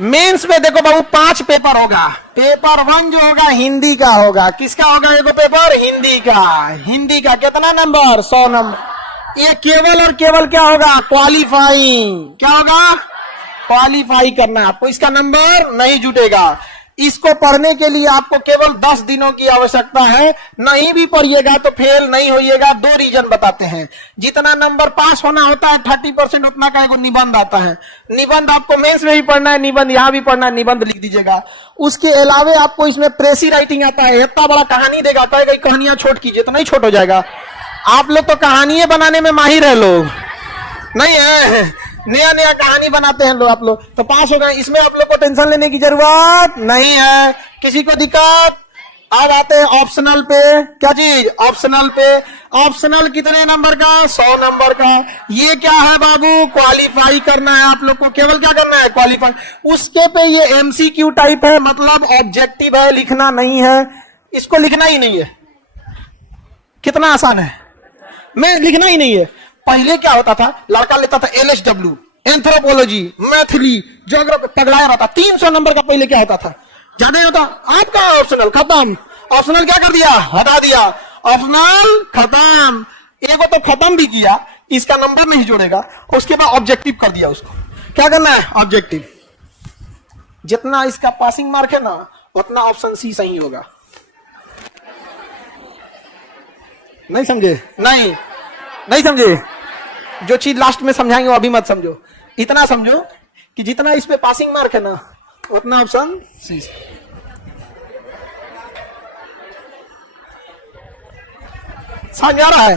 Mains में देखो बाबू 5 paper होगा। पेपर 1 जो होगा हिंदी का होगा। किसका होगा ये पेपर? हिंदी का। हिंदी का कितना नंबर? 100 नंबर। ये केवल और केवल क्या होगा? क्वालिफाइंग। क्या होगा? क्वालिफाई करना है आपको। इसका नंबर नहीं जुटेगा। इसको पढ़ने के लिए आपको केवल 10 दिनों की आवश्यकता है। नहीं भी पढ़िएगा तो फेल नहीं होइएगा। 2 रीजन बताते हैं। जितना नंबर पास होना होता है 30% उतना का एगो निबंध आता है। निबंध आपको मेंस में भी पढ़ना है, निबंध यहां भी पढ़ना है, निबंध लिख दीजिएगा। उसके अलावे आपको इसमें प्रेसी राइटिंग आता है। इतना बड़ा कहानी देगा, कहेगा कहानियां छोट कीजिए, तो नहीं छोट हो जाएगा। आप लोग तो कहानियां बनाने में माहिर है लोग, नहीं है? नया नया कहानी बनाते हैं लोग। आप लोग तो पास हो गए, इसमें आप लोग को टेंशन लेने की जरूरत नहीं है। किसी को दिक्कत? अब आते हैं ऑप्शनल पे। क्या चीज? ऑप्शनल पे। ऑप्शनल कितने नंबर का? 100 नंबर का। ये क्या है बाबू? क्वालिफाई करना है आप लोग को। केवल क्या करना है? क्वालिफाई। उसके पे ये एमसीक्यू टाइप है, मतलब ऑब्जेक्टिव है, लिखना नहीं है। इसको लिखना ही नहीं है। कितना आसान है, मैं लिखना ही नहीं है। पहले क्या होता था, लड़का लेता था LSW, एंथ्रोपोलॉजी, मैथिली, ज्योग्राफी, पगड़ाया रहता। 300 नंबर का पहले क्या होता था? ज्यादा होता। आपका ऑप्शनल खत्म। ऑप्शनल क्या कर दिया? हटा दिया। ऑप्शनल खत्म। एगो तो खत्म भी किया, इसका नंबर नहीं जोड़ेगा। उसके बाद ऑब्जेक्टिव कर दिया। उसको क्या करना है? ऑब्जेक्टिव। जितना इसका पासिंग मार्क है ना, उतना ऑप्शन सी सही होगा। नहीं समझे? नहीं समझे? जो चीज लास्ट में समझाएंगे वो अभी मत समझो। इतना समझो कि जितना इस पे पासिंग मार्क है ना, उतना ऑप्शन सी। समझ आ रहा है?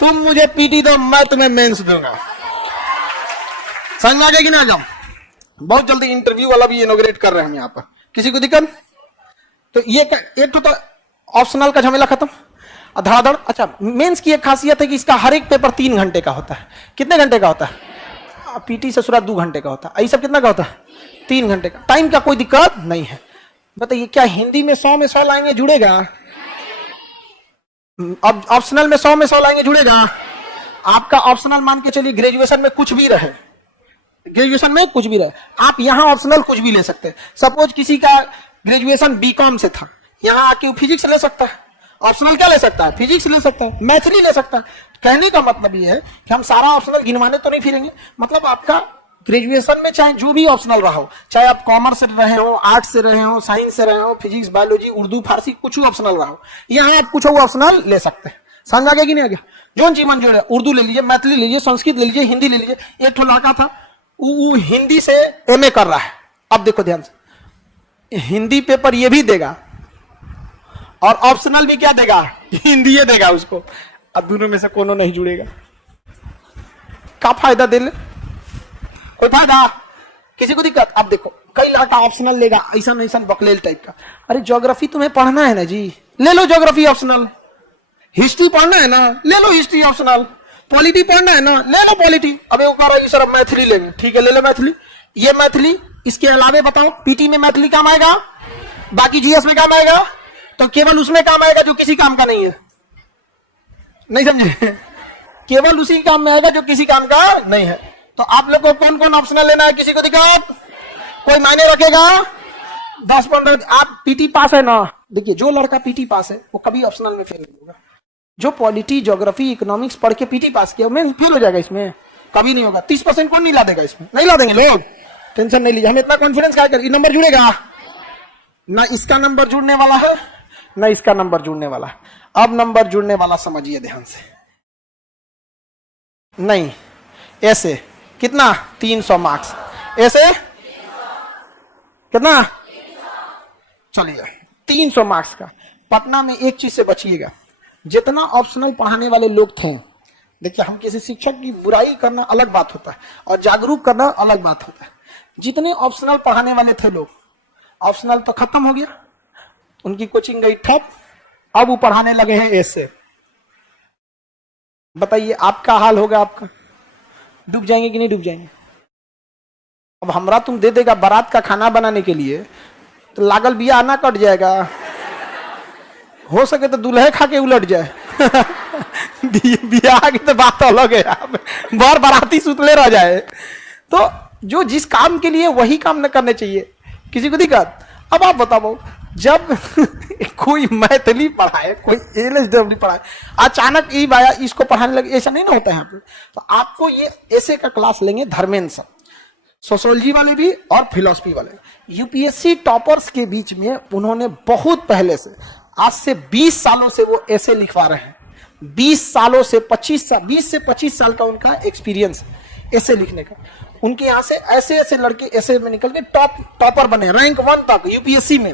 तुम मुझे पीटी दो, मैं तुम्हें मेंस दूंगा। समझ में आ गया कि ना? जाओ, बहुत जल्दी इंटरव्यू वाला भी इनॉग्रेट कर रहे हैं हम यहाँ पर। किसी को दिक्कत? तो ये एक तो ऑप्शनल का झमेला खत्म, धड़ाधड़। अच्छा, मेंस की एक खासियत है कि इसका हर एक पेपर 3 घंटे का होता है। कितने घंटे का होता है? पीटी से शुरुआत 2 घंटे का होता है। ये सब कितना का होता है? 3 घंटे का। टाइम का कोई दिक्कत नहीं है। बताइए, क्या हिंदी में 100 में 100 लाएंगे जुड़ेगा? अब ऑप्शनल में 100 में 100 लाएंगे जुड़ेगा? आपका ऑप्शनल मान के चलिए ग्रेजुएशन में कुछ भी रहे, ग्रेजुएशन में कुछ भी रहे, आप यहां ऑप्शनल कुछ भी ले सकते हैं। सपोज किसी का ग्रेजुएशन बीकॉम से था, यहां आके फिजिक्स ले सकता है। ऑप्शनल क्या ले सकता है? फिजिक्स ले सकता है, मैथली ले सकता है। कहने का मतलब ये है कि हम सारा ऑप्शनल गिनवाने तो नहीं फिरेंगे। मतलब आपका ग्रेजुएशन में चाहे जो भी ऑप्शनल रहा हो, चाहे आप कॉमर्स से रहे हो, आर्ट्स से रहे हो, साइंस से रहे हो, फिजिक्स, बायोलॉजी, उर्दू, फारसी, कुछ भी ऑप्शनल रहा हो, यहाँ आप कुछ ऑप्शनल ले सकते हैं। समझ आ गया कि नहीं आ गया? जो जीवन जो है, उर्दू ले लीजिए, मैथिली ले लीजिए, संस्कृत ले लीजिए, हिंदी ले लीजिए। एक ठो लड़का था, वो हिंदी से MA कर रहा है। अब देखो ध्यान से, हिंदी पेपर ये भी देगा और ऑप्शनल भी क्या देगा? हिंदी ये देगा उसको। अब दोनों में से कोनो नहीं जुड़ेगा। क्या फायदा दे ले? कोई फायदा? किसी को दिक्कत? अब देखो, कई लड़का ऑप्शनल लेगा, ऐसा बकलेल टाइप का। अरे ज्योग्राफी तुम्हें पढ़ना है ना जी, ले लो ज्योग्राफी ऑप्शनल। हिस्ट्री पढ़ना है ना, ले लो हिस्ट्री ऑप्शननल। पॉलिटी पढ़ना है ना, ले लो पॉलिटी। अब वो कह रहा है सर मैथिली लेंगे, ठीक है ले लो मैथिली। ये मैथिली, इसके अलावे बताओ पीटी में मैथिली काम आएगा, बाकी जीएस में काम आएगा, तो केवल उसमें काम आएगा जो किसी काम का नहीं है। नहीं समझे? केवल उसी काम में आएगा जो किसी काम का नहीं है। तो आप लोग को कौन कौन ऑप्शनल लेना है? किसी को दिक्कत? कोई मायने रखेगा? 10-15। आप पीटी पास है ना, देखिए जो लड़का पीटी पास है वो कभी ऑप्शनल में फेल नहीं होगा। जो पॉलिटी, ज्योग्राफी, इकोनॉमिक्स पढ़ के पीटी पास किया मैं फेल हो जाएगा, इसमें कभी नहीं होगा। 30% कौन नहीं ला देगा? इसमें नहीं ला देंगे लोग, टेंशन नहीं लीजिए। हम इतना कॉन्फिडेंस क्या करें? नंबर जुड़ेगा ना, इसका नंबर जुड़ने वाला है ना, इसका नंबर जुड़ने वाला है। अब नंबर जुड़ने वाला समझिए ध्यान से। नहीं, ऐसे कितना? 300 मार्क्स। ऐसे कितना? चलिए 300 मार्क्स का। पटना में एक चीज से बचिएगा, जितना ऑप्शनल पढ़ाने वाले लोग थे, देखिए हम किसी शिक्षक की बुराई करना अलग बात होता है और जागरूक करना अलग बात होता है। जितने ऑप्शनल पढ़ाने वाले थे लोग, ऑप्शनल तो खत्म हो गया, उनकी कोचिंग गई ठप, अब वो पढ़ाने लगे हैं ऐसे। बताइए आपका हाल होगा, आपका डूब जाएंगे कि नहीं डूब जाएंगे? अब हमरा तुम दे देगा बारात का खाना बनाने के लिए, तो लागल बिया आना कट जाएगा, हो सके तो दूल्हे खा के उलट जाए। बिया की तो बात अलग है, बार बाराती सुतले रह जाए। तो जो जिस काम के लिए वही काम न करने चाहिए, किसी को दिक्कत। अब आप बताओ, जब कोई मैथिली पढ़ाए, कोई एलएसडब्ल्यू पढ़ाए, अचानक ई आया इसको पढ़ाने लगे, ऐसा नहीं ना होता है यहाँ पे। तो आपको ये ऐसे का क्लास लेंगे धर्मेंद्र सर, सोशियोलॉजी वाले भी और फिलॉसफी वाले। यूपीएससी टॉपर्स के बीच में उन्होंने बहुत पहले से, आज से 20 सालों से वो ऐसे लिखवा रहे हैं। 20 सालों से 25 साल, 20 से 25 साल का उनका एक्सपीरियंस है ऐसे लिखने का। उनके यहाँ से ऐसे ऐसे लड़के ऐसे में निकल के टॉपर बने, रैंक 1 तक यूपीएससी में।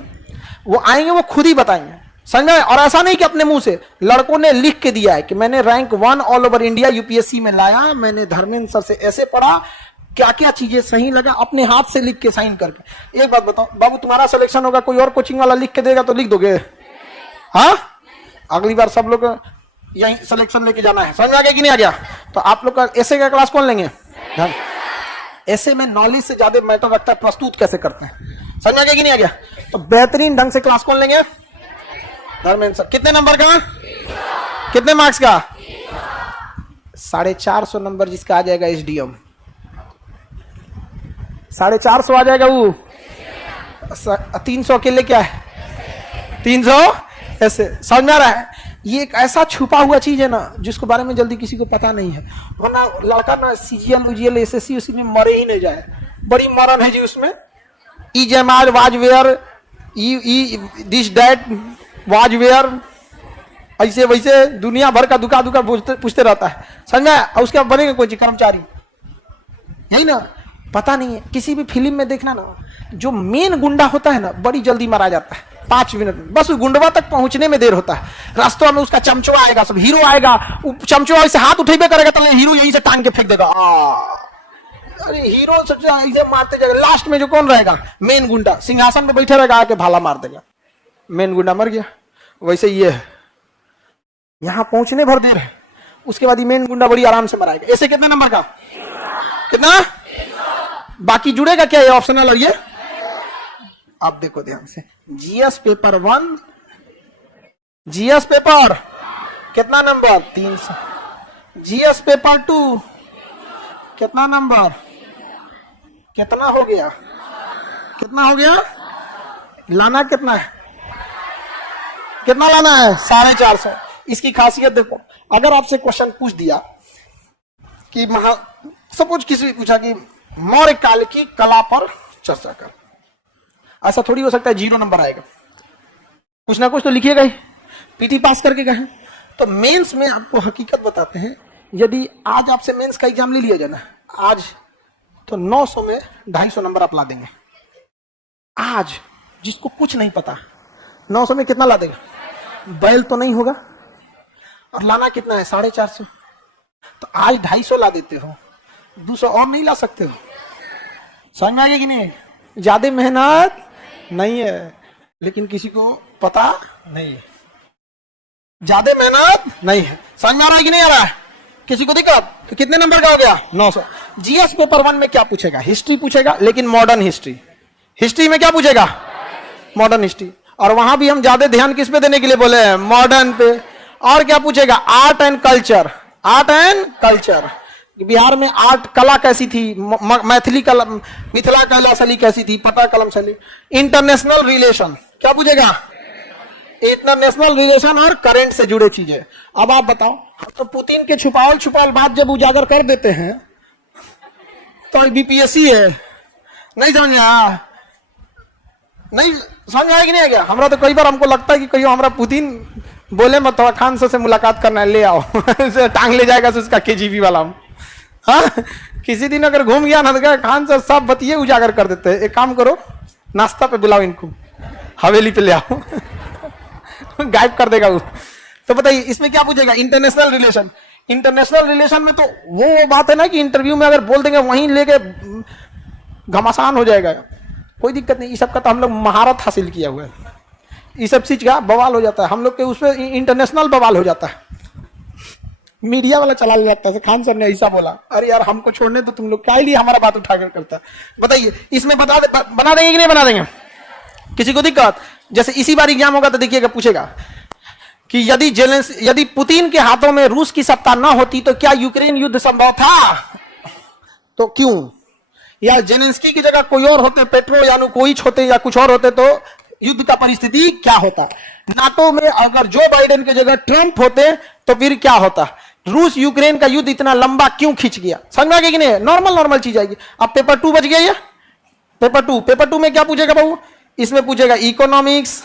वो आएंगे, वो खुद ही बताएंगे, समझ में। और ऐसा नहीं कि अपने मुंह से, लड़कों ने लिख के दिया है कि मैंने rank 1 all over India UPSC में लाया, मैंने धर्मेंद्र सर से ऐसे पढ़ा, क्या क्या चीजें सही लगा, अपने हाथ से लिख के साइन करके। एक बात बताओ बाबू, तुम्हारा सिलेक्शन होगा, कोई और कोचिंग वाला लिख के देगा तो लिख दोगे? हाँ, अगली बार सब लोग यही सिलेक्शन लेके जाना है, समझ में आ गया कि नहीं आ गया? तो आप लोग का ऐसे का क्लास कौन लेंगे? ऐसे में नॉलेज से ज्यादा मैटर रखता है प्रस्तुत कैसे करते हैं, समझ में आ गया कि नहीं आ गया? तो बेहतरीन ढंग से क्लास कौन लेंगे? धर्मेंद्र सर। कितने नंबर का? कितने मार्क्स का? 450 नंबर जिसका आ जाएगा एसडीएम, 450 आ जाएगा। वो 300 के लिए क्या है? 300 ऐसे, समझ में आ रहा है? ये एक ऐसा छुपा हुआ चीज है ना जिसके बारे में जल्दी किसी को पता नहीं है, वरना लड़का ना सीजीएल उजीएल एसएससी उसी में मरे ही नहीं जाए। बड़ी मरण है जी उसमें, ई जमाल वाजवेयर, ई दिस डैट वाजवेयर, ऐसे वैसे दुनिया भर का दुका दुका पूछते रहता है, समझ में? और उसके बाद बनेगा कोई कर्मचारी, यही ना? पता नहीं है। किसी भी फिल्म में देखना ना, जो मेन गुंडा होता है ना, बड़ी जल्दी मारा जाता है, 5 मिनट में, बस गुंडवा तक पहुंचने में देर होता है। रास्तों में उसका चमचो आएगा, सब हीरो आएगा, चमचो ऐसे हाथ उठेबे करेगा तो हीरो यही से टांग के फेंक देगा। अरे हीरो ऐसे मारते जाएगा, लास्ट में जो कौन रहेगा? मेन गुंडा सिंहासन में बैठे रहेगा, आके भाला मार देगा, मेन गुंडा मर गया। वैसे ये है, यहां पहुंचने भर देर है, उसके बाद मेन गुंडा बड़ी आराम से मराएगा। ऐसे कितने नंबर का? कितना? बाकी जुड़ेगा क्या? ये ऑप्शनल। और ये आप देखो ध्यान से, जीएस पेपर 1, जीएस पेपर कितना नंबर? 300। जीएस पेपर 2 कितना नंबर? कितना हो गया? कितना हो गया? लाना कितना है? कितना लाना है? 450। इसकी खासियत देखो, अगर आपसे क्वेश्चन पूछ दिया कि सपोज किसी ने पूछा कि मौर्य काल की कला पर चर्चा कर, ऐसा थोड़ी हो सकता है 0 नंबर आएगा, कुछ ना कुछ तो लिखिएगा ही, पीटी पास करके गए। तो मेंस में आपको हकीकत बताते हैं, यदि आज आपसे मेंस का एग्जाम ले लिया जाए ना आज, तो 900 में 250 नंबर आप ला देंगे। आज जिसको कुछ नहीं पता 900 में कितना ला देगा? बैल तो नहीं होगा, और लाना कितना है? 450। तो आज 250 ला देते हो, 200 और नहीं ला सकते हो। समझ में आ गया कि नहीं? ज्यादा मेहनत नहीं है, लेकिन किसी को पता नहीं है, ज्यादा मेहनत नहीं है। समझ में आ रहा है कि नहीं आ रहा है? किसी को दिक्कत? तो कितने नंबर का हो गया? 900। जीएस पेपर 1 में क्या पूछेगा? हिस्ट्री पूछेगा, लेकिन मॉडर्न हिस्ट्री। हिस्ट्री में क्या पूछेगा? Modern history. और वहां भी हम ज्यादा ध्यान किस पे देने के लिए बोले हैं? मॉडर्न पे। और क्या पूछेगा? Art and culture. Art and culture, Bihar में आर्ट कला कैसी थी, मैथिली कला, मिथिला कला शैली कैसी थी, पता कलम शैली। इंटरनेशनल रिलेशन क्या पूछेगा? इंटरनेशनल रिलेशन और करंट से जुड़े चीजें। अब आप बताओ, तो पुतिन के छुपावल बात जब उजागर कर देते हैं तो बीपीएससी है। नहीं समझ आया? नहीं समझ आया कि नहीं आ गया? हमरा तो कई बार हमको लगता है कि कहीं हमरा पुतिन बोले मत, थोड़ा खान से मुलाकात करना है, ले आओ टांग ले जाएगा उसका केजीबी वाला। हाँ, किसी दिन अगर घूम गया ना तो खान सर सब बतिए उजागर कर देते हैं। एक काम करो, नाश्ता पे बुलाओ इनको, हवेली पे ले आओ गायब कर देगा वो। तो बताइए इसमें क्या पूछेगा? International relation. इंटरनेशनल रिलेशन में तो वो बात है ना कि इंटरव्यू में अगर बोल देंगे वहीं लेके घमासान हो जाएगा, कोई दिक्कत नहीं। इस सब का तो हम लोग महारत हासिल किया हुआ है, इस सब चीज का बवाल हो जाता है हम लोग के, उसमें इंटरनेशनल बवाल हो जाता है। मीडिया वाला चला जाता है, खान सर ने ऐसा बोला, अरे यार हमको छोड़ने तो तुम लोग क्या लिए हमारा बात उठाकर करता है। बताइए इसमें बना देंगे कि नहीं बना देंगे? किसी को दिक्कत? जैसे इसी बार एग्जाम होगा तो देखिएगा, पूछेगा कि यदि पुतिन के हाथों में रूस की सत्ता न होती तो क्या यूक्रेन युद्ध संभव था? तो क्यों? या जेलेंस्की की जगह कोई और होते, पेट्रो यानुकोविच होते या कुछ और होते, तो युद्ध का परिस्थिति क्या होता। नाटो में अगर जो बाइडेन की जगह ट्रंप होते तो फिर क्या होता। रूस यूक्रेन का युद्ध इतना लंबा क्यों खिंच गया, समझ में आ गया कि नहीं। नॉर्मल चीज आएगी। अब पेपर 2 बच गया। ये पेपर टू में क्या पूछेगा बाबू, इसमें पूछेगा इकोनॉमिक्स,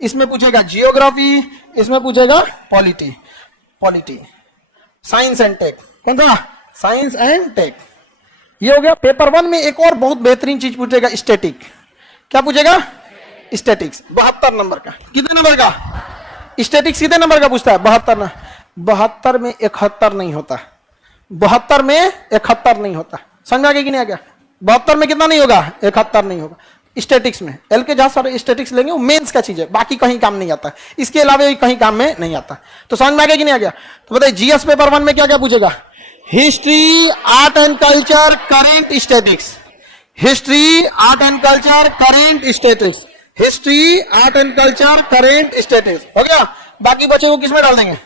इसमें पूछेगा जियोग्राफी, इसमें पूछेगा पॉलिटी, साइंस एंड टेक। कौन सा, साइंस एंड टेक। ये हो गया। पेपर 1 में एक और बहुत बेहतरीन चीज पूछेगा, स्टैटिक। क्या पूछेगा, स्टैटिक्स। 72 नंबर का। कितने नंबर का स्टैटिक्स, कितने नंबर का पूछता है, 72 72 में 71 नहीं होता, 72 में 71 नहीं होता। समझ में आ गया कि नहीं आ गया। 72 में कितना नहीं होगा, 71 नहीं होगा स्टैटिक्स में। एल के जहां सारे स्टैटिक्स लेंगे वो मेंस का चीज है, बाकी कहीं काम नहीं आता, इसके अलावा कहीं काम में नहीं आता। तो समझ में आ गया कि नहीं आ गया। तो बताइए जीएस पेपर 1 में क्या क्या पूछेगा, history, art and culture, current statics. History, art and culture, current statics. History, art and culture, current statics हो गया। बाकी बचे वो किसमें डाल देंगे,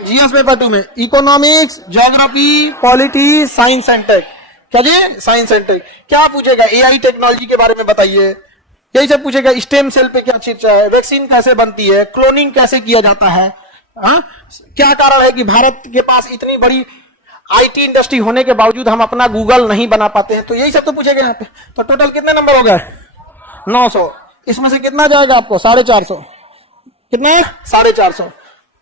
जीएस पेपर 2 में। Economics, geography, polity, science and tech. क्या जी, साइंस एंड टेक। क्या पूछेगा, एआई टेक्नोलॉजी के बारे में बताइए, यही सब पूछेगा। स्टेम सेल पे क्या चर्चा है, वैक्सीन कैसे बनती है, क्लोनिंग कैसे किया जाता है, हाँ क्या कारण है कि भारत के पास इतनी बड़ी आईटी इंडस्ट्री होने के बावजूद हम अपना गूगल नहीं बना पाते हैं। तो यही सब तो पूछेगा यहाँ पे। तो टोटल कितने नंबर हो गए, 900। इसमें से कितना जाएगा आपको, 450। कितने, 450।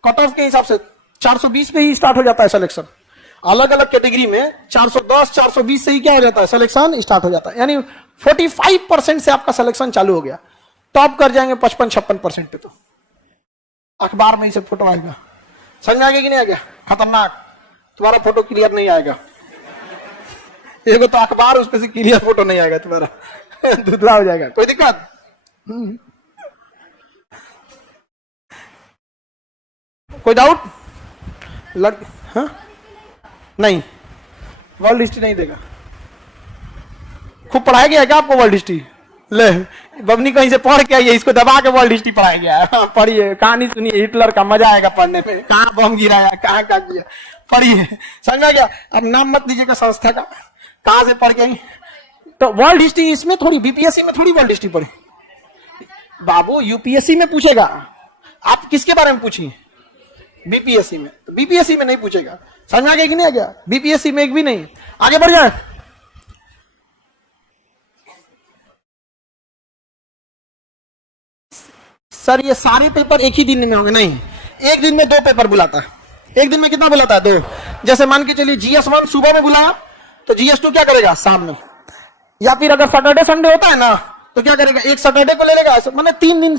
कट ऑफ के हिसाब से 420 पे ही स्टार्ट हो जाता है सिलेक्शन। अलग अलग कैटेगरी में 410 420 से ही क्या हो जाता है, सिलेक्शन स्टार्ट हो जाता है। यानी 45% से आपका सिलेक्शन चालू हो गया। टॉप कर जाएंगे 55-56% पे। तो अखबार में से फोटो आएगा, समझ में आ गया कि नहीं आ गया। खतरनाक, तुम्हारा फोटो क्लियर नहीं आएगा। एक तो अखबार, उसमें से क्लियर फोटो नहीं आएगा तुम्हारा, धुंधला हो जाएगा। कोई दिक्कत, कोई डाउट, हाँ नहीं, वर्ल्ड हिस्ट्री नहीं देगा। खूब पढ़ाया गया है क्या आपको वर्ल्ड हिस्ट्री, ले बबनी कहीं से पढ़ के आइए, इसको दबा के वर्ल्ड हिस्ट्री पढ़ाया गया है। पढ़िए, कहानी सुनिए, हिटलर का मजा आएगा पढ़ने में, कहाँ बम गिराया, कहाँ क्या किया, पढ़िए। समझा गया। अब नाम मत लीजिएगा संस्था का, कहां से पढ़ के आई। तो वर्ल्ड हिस्ट्री इसमें थोड़ी, बीपीएससी में थोड़ी वर्ल्ड हिस्ट्री पढ़ी बाबू, यूपीएससी में पूछेगा। आप किसके बारे में पूछिए, बीपीएससी में। तो बीपीएससी में नहीं पूछेगा। समझ में आ गया कि नहीं आ गया। बीपीएससी में एक भी नहीं। आगे बढ़ जाए। सर ये सारे पेपर एक ही दिन में होंगे, नहीं, एक दिन में 2 पेपर बुलाता है। एक दिन में कितना बुलाता है, 2। जैसे मान के चलिए GS1 सुबह में बुलाया, तो GS2 क्या करेगा, शाम में। या फिर अगर सैटरडे संडे होता है ना, तो क्या करेगा, एक सैटरडे को ले लेगा, मैंने 3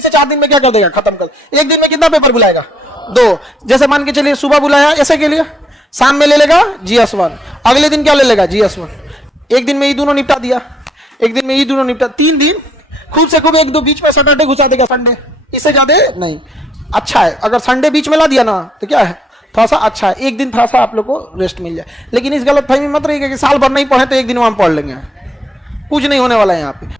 से 4 दिन में क्या कर देगा, खत्म कर। एक दिन में कितना पेपर बुलाएगा, 2। जैसे मान के चलिए सुबह बुलाया ऐसे के लिए, शाम में ले लेगा GS1, अगले दिन क्या ले लेगा, GS1। एक दिन में ये दोनों निपटा दिया, एक दिन में ये दोनों निपटा, 3 दिन खूब से खूब, 1-2 बीच में सैटरडे घुसा देगा, संडे, इससे ज्यादा नहीं। अच्छा है, अगर संडे बीच में ला दिया ना, तो क्या है, थोड़ा सा अच्छा है, एक दिन थोड़ा सा आप लोग को रेस्ट मिल जाए। लेकिन इस गलत फहमी मत रहिएगा कि साल भर नहीं पढ़े तो एक दिन वहां पढ़ लेंगे, कुछ नहीं होने वाला है यहाँ पे।